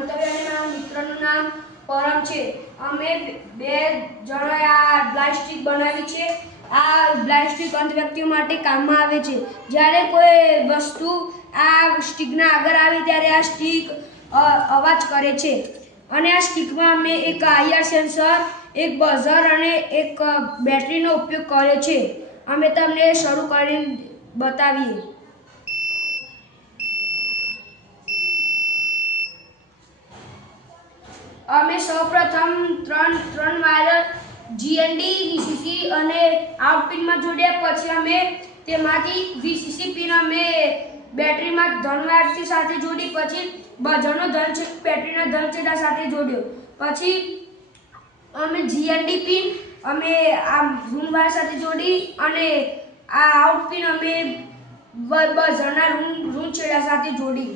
મંતવ્ય અને મારા મિત્રનું નામ પરમ છે। અમે બે જણાએ આ બ્લાઇન્ડ સ્ટિક બનાવી છે। આ બ્લાઇન્ડ સ્ટિક અંધ વ્યક્તિઓ માટે કામમાં આવે છે। જ્યારે કોઈ વસ્તુ આ સ્ટિકના આગળ આવે ત્યારે આ સ્ટિક અવાજ કરે છે અને આ સ્ટિકમાં અમે એક IR સેન્સર, એક બઝર અને એક બેટરીનો ઉપયોગ કર્યો છે। અમે તમને શરૂ કરીને બતાવીએ। અમે સૌપ્રથમ ત્રણ વાયર GND, VCC અને આઉટ પિનમાં જોડ્યા। પછી અમે તેમાંથી VCC પિન અમે બેટરીમાં ધન વાયર સાથે જોડી, પછી બઝરનો ધન છેદ બેટરીના ધન છેડા સાથે જોડ્યો। પછી અમે GND પિન અમે આ ઋણ વાયર સાથે જોડી અને આ આઉટ પિન અમે બઝરના ઋણ છેડા સાથે જોડી।